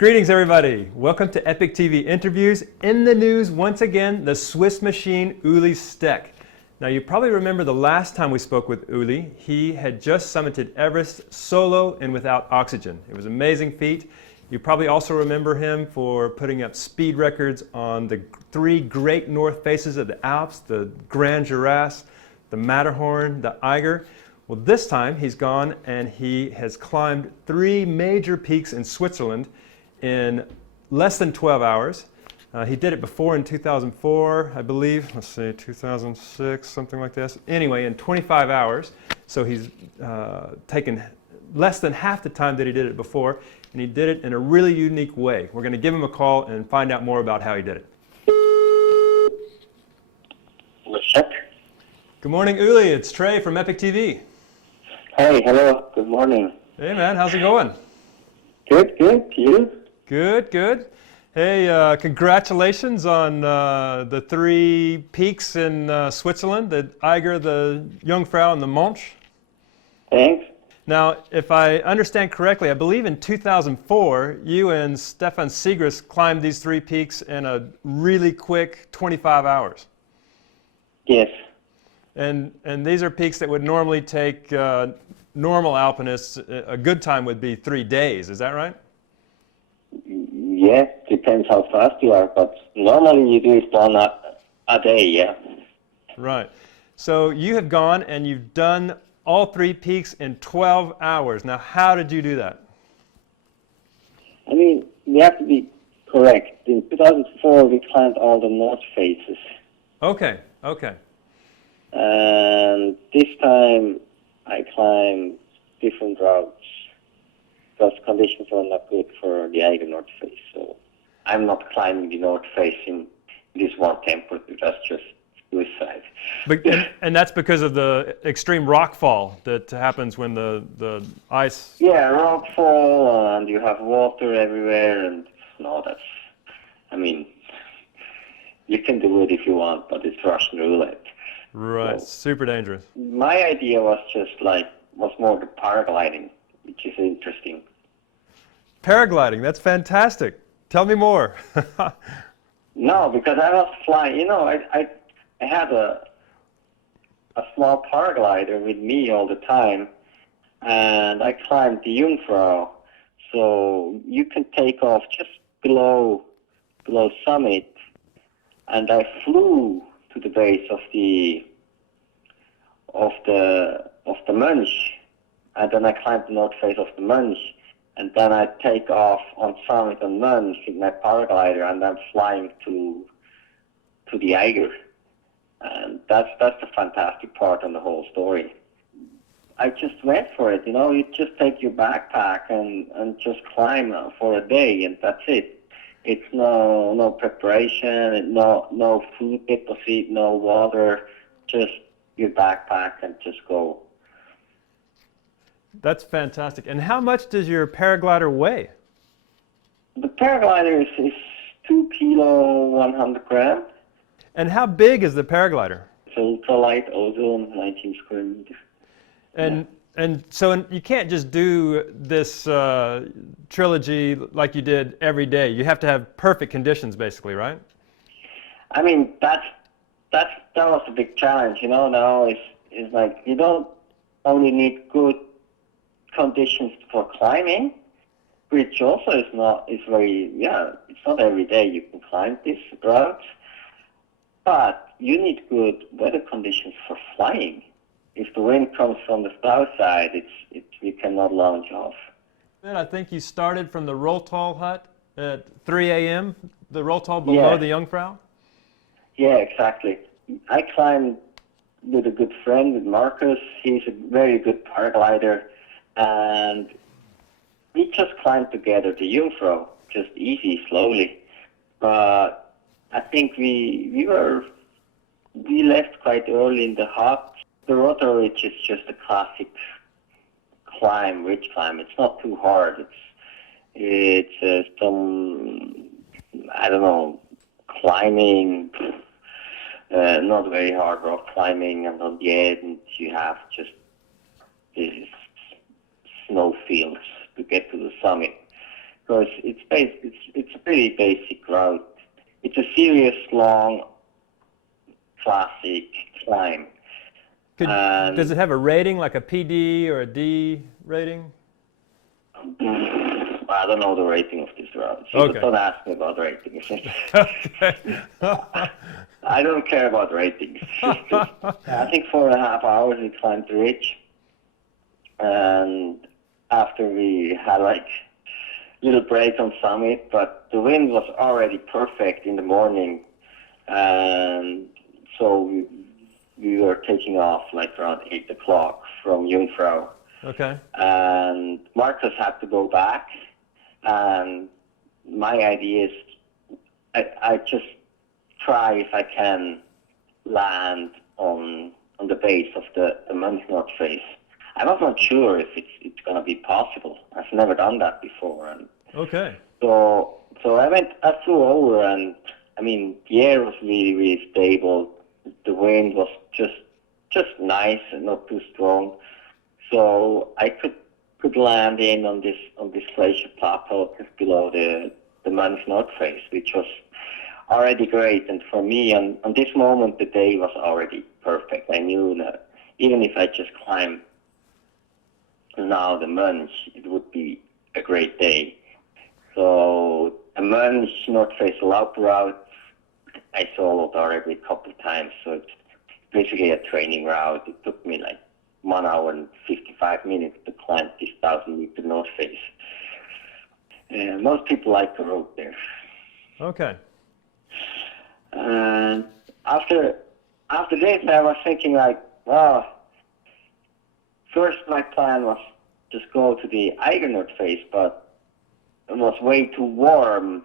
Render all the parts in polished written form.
Greetings everybody, welcome to EpicTV Interviews. In the news once again, the Swiss Machine Ueli Steck. Now you probably remember the last time we spoke with Ueli, he had just summited Everest solo and without oxygen. It was an amazing feat. You probably also remember him for putting up speed records on the three great north faces of the Alps, the Grand Juras, the Matterhorn, the Eiger. Well, this time he's gone and he has climbed three major peaks in Switzerland in less than 12 hours. He did it before in 2004, I believe. Let's see, 2006, something like this. Anyway, in 25 hours. So he's taken less than half the time that he did it before, and he did it in a really unique way. We're going to give him a call and find out more about how he did it. What's up? Good morning, Ueli. It's Trey from EpicTV. Hey, hello. Good morning. Hey, man. How's it going? Good, good. You? Good, good. Hey, congratulations on the three peaks in Switzerland, the Eiger, the Jungfrau, and the Mönch. Thanks. Now, if I understand correctly, I believe in 2004, you and Stefan Sigris climbed these three peaks in a really quick 25 hours. Yes. And these are peaks that would normally take normal alpinists, a good time would be 3 days, is that right? Yeah, depends how fast you are, but normally you do it one a day, yeah. Right. So you have gone and you've done all three peaks in 12 hours. Now, how did you do that? I mean, we have to be correct. In 2004, we climbed all the north faces. Okay, okay. And this time, I climbed different routes because conditions were not good for the Eiger North Face. So I'm not climbing the North Face in this one temperature. That's just suicide. But, and that's because of the extreme rock fall that happens when the ice... Yeah, rock fall, and you have water everywhere, and no, that's... I mean, you can do it if you want, but it's Russian roulette. Right, so super dangerous. My idea was more the paragliding, which is interesting. Paragliding, that's fantastic. Tell me more. No, because I was flying, you know, I had a small paraglider with me all the time, and I climbed the Jungfrau, so you can take off just below summit, and I flew to the base of the Mönch, and then I climbed the north face of the Mönch, and then I take off on summit on Mönch with my paraglider, and I'm flying to the Eiger, and that's the fantastic part on the whole story. I just went for it, you know. You just take your backpack and just climb for a day, and that's it. It's no preparation, no food deposit, no water, just your backpack and just go. That's fantastic. And how much does your paraglider weigh? The paraglider is 2 kilo, 100 grams. And how big is the paraglider? It's ultralight ozone, 19 square meters. And so you can't just do this trilogy like you did every day. You have to have perfect conditions, basically, right? I mean, that was a big challenge, you know. Now it's like you don't only need good conditions for climbing, which also it's not every day you can climb these routes, but you need good weather conditions for flying. If the wind comes from the south side, you cannot launch off. Then I think you started from the Rottal Hut at 3 a.m., the Rottal below the Jungfrau? Yeah, exactly. I climbed with a good friend, with Markus. He's a very good paraglider, and we just climbed together the Jungfrau, just easy, slowly. But I think we left quite early in the hut. The Rottal Ridge is just a classic ridge climb. It's not too hard. It's some, I don't know, climbing, not very hard rock climbing, and on the end you have just these snow fields to get to the summit. because it's a pretty basic route. It's a serious, long, classic climb. Does it have a rating, like a PD or a D rating? I don't know the rating of this route. So Okay. don't ask me about ratings. Okay. I don't care about ratings. I think 4.5 hours we climbed the ridge. And after we had like little break on summit, but the wind was already perfect in the morning. And so we were taking off like around 8 o'clock from Jungfrau. Okay. And Markus had to go back. And my idea is I just try if I can land on the base of the Mönch face. I was not sure if it's going to be possible. I've never done that before. And Okay. so I flew over, and I mean, the air was really, really stable. The wind was just nice and not too strong. So I could land in on this glacier plateau just below the Mönch face, which was already great. And for me, on this moment, the day was already perfect. I knew that even if I just climb now the Mönch, it would be a great day. So a Mönch North Face Loop route, I soloed already a couple of times. So it's basically a training route. It took me like 1 hour and 55 minutes to climb this 1,000-meter North Face. Most people like the road there. Okay. And after this, I was thinking like, well, first my plan was just go to the Eiger North Face, but it was way too warm,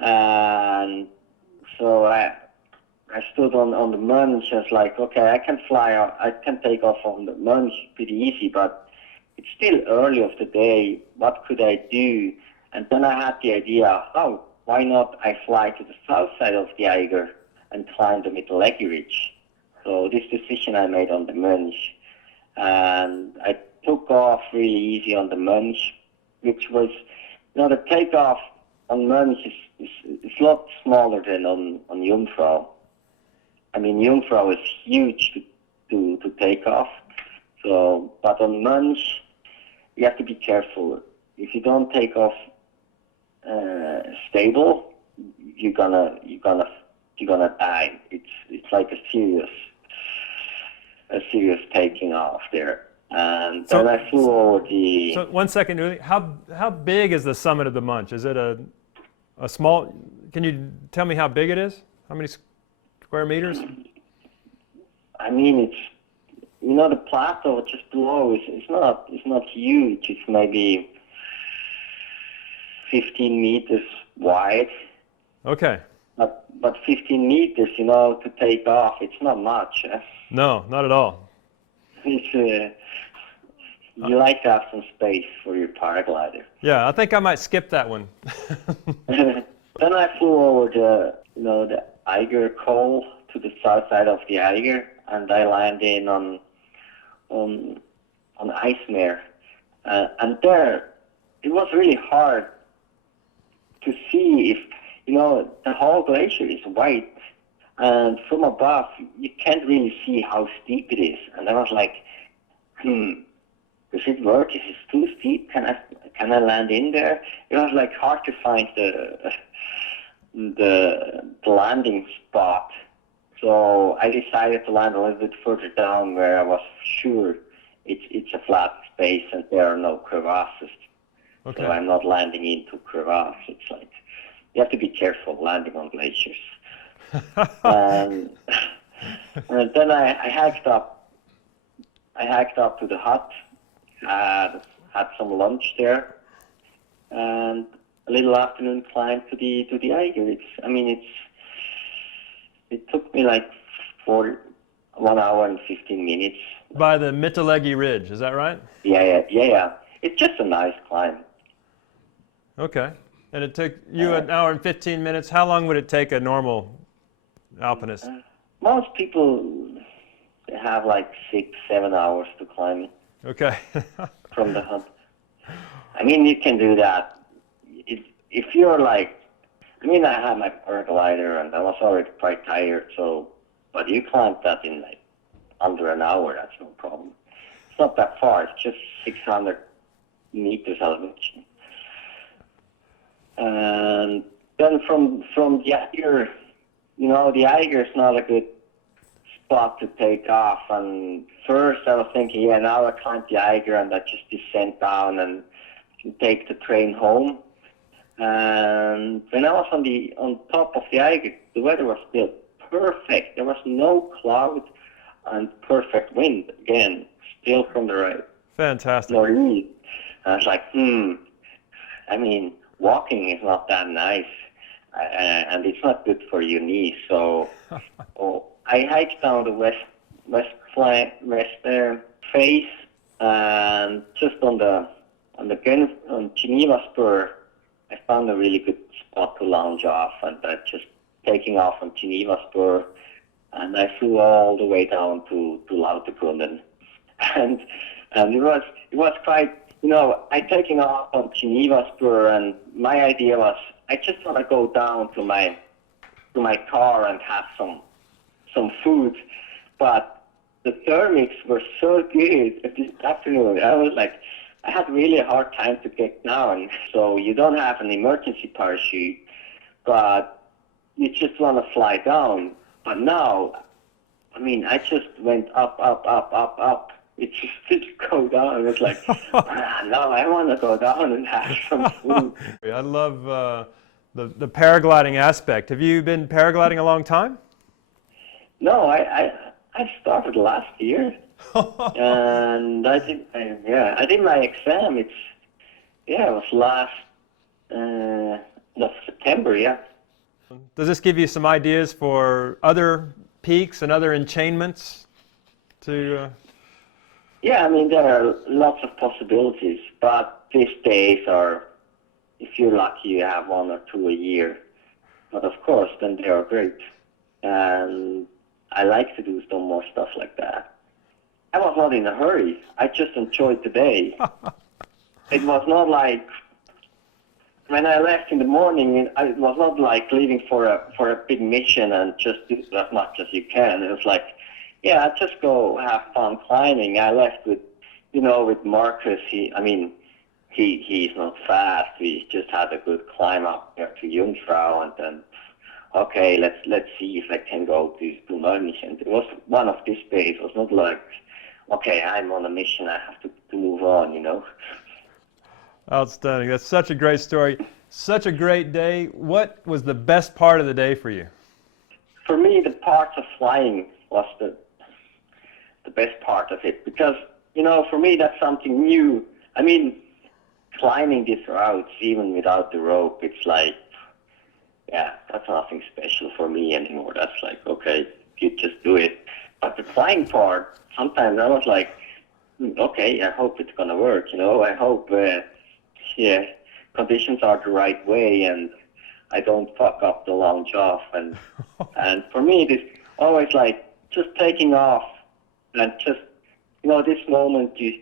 and so I stood on the Mönch. I was like, okay, I can take off on the Mönch pretty easy, but it's still early of the day. What could I do? And then I had the idea, why not I fly to the south side of the Eiger and climb the Mittelegi Ridge? So this decision I made on the Mönch, and I took off really easy on the Mönch, which was, the takeoff on Mönch is a lot smaller than on Jungfrau. I mean, Jungfrau is huge to take off. So, but on Mönch, you have to be careful. If you don't take off stable, you're gonna die. It's like a serious taking off there. And then I flew over the. So 1 second, Ueli. How big is the summit of the Mönch? Is it a small? Can you tell me how big it is? How many square meters? I mean, it's the plateau just below it's not huge. It's maybe 15 meters wide. Okay. But 15 meters, to take off, it's not much. No, not at all. It's you like to have some space for your paraglider. Yeah, I think I might skip that one. Then I flew over the Eiger Col to the south side of the Eiger, and I landed on Eismeer. And there, it was really hard to see if, the whole glacier is white, and from above, you can't really see how steep it is. And I was like, does it work? Is it too steep? Can I land in there? It was like hard to find the landing spot. So I decided to land a little bit further down where I was sure it's a flat space and there are no crevasses. Okay. So I'm not landing into crevasse. It's like, you have to be careful landing on glaciers. and then I hiked up. I hiked up to the hut, had some lunch there, and a little afternoon climb to the Eiger. It took me like 1 hour and 15 minutes. By the Mittelegi Ridge, is that right? Yeah. It's just a nice climb. Okay. And it took you 1 hour and 15 minutes. How long would it take a normal alpinist? Most people have like 6-7 hours to climb it. Okay. From the hut. I mean, you can do that. if you're like, I mean, I had my paraglider and I was already quite tired, so, but you climbed that in like under an hour, that's no problem. It's not that far, it's just 600 meters elevation. And then from the Eiger, you know, the Eiger is not a good spot to take off. And first I was thinking, yeah, now I climb the Eiger and I just descend down and take the train home. And when I was on top of the Eiger, the weather was still perfect. There was no cloud and perfect wind again, still from the right. Fantastic. No lead. And I was like, I mean, walking is not that nice, and it's not good for your knees. So I hiked down the west face, and just on Geneva Spur, I found a really good spot to lounge off, and just taking off on Geneva Spur, and I flew all the way down to Lauterbrunnen, and it was quite, you know, I taking off on Geneva Spur, and my idea was I just want to go down to my car and have some food, but the thermics were so good this afternoon. I had really a hard time to get down. So you don't have an emergency parachute, but you just want to fly down. But now, I mean, I just went up. It just didn't go down. It's like, no, I want to go down and have some food. I love the paragliding aspect. Have you been paragliding a long time? No, I started last year. And I did my exam. It was last September. Yeah. Does this give you some ideas for other peaks and other enchainments? Yeah, I mean, there are lots of possibilities, but these days are, if you're lucky, you have one or two a year. But of course, then they are great, and I like to do some more stuff like that. I was not in a hurry. I just enjoyed the day. It was not like when I left in the morning. It was not like leaving for a big mission and just do as much as you can. It was like, yeah, I just go have fun climbing. I left with Markus. He's not fast. We just had a good climb up there to Jungfrau, and then okay, let's see if I can go to Mönch. And it was one of these days. It was not like, okay, I'm on a mission, I have to move on, you know. Outstanding. That's such a great story. Such a great day. What was the best part of the day for you? For me, the part of flying was the best part of it, because, you know, for me, that's something new. I mean, climbing these routes, even without the rope, it's like, yeah, that's nothing special for me anymore. That's like, okay, you just do it. But the flying part, sometimes I was like, okay, I hope it's going to work, you know. I hope, conditions are the right way and I don't fuck up the launch off. And for me, it's always like just taking off and just, you know, this moment you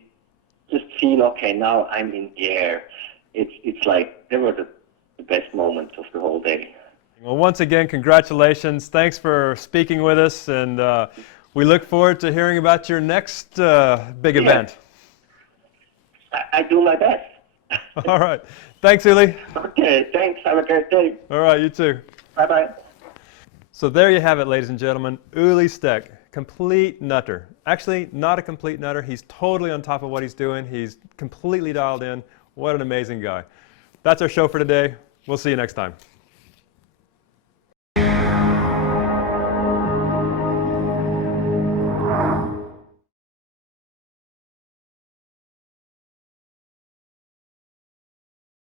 just feel, okay, now I'm in the air. It's like, they were the best moments of the whole day. Well, once again, congratulations. Thanks for speaking with us, and we look forward to hearing about your next big event. I do my best. All right. Thanks, Ueli. Okay, thanks. Have a great day. All right, you too. Bye-bye. So there you have it, ladies and gentlemen. Ueli Steck, complete nutter. Actually, not a complete nutter. He's totally on top of what he's doing. He's completely dialed in. What an amazing guy. That's our show for today. We'll see you next time.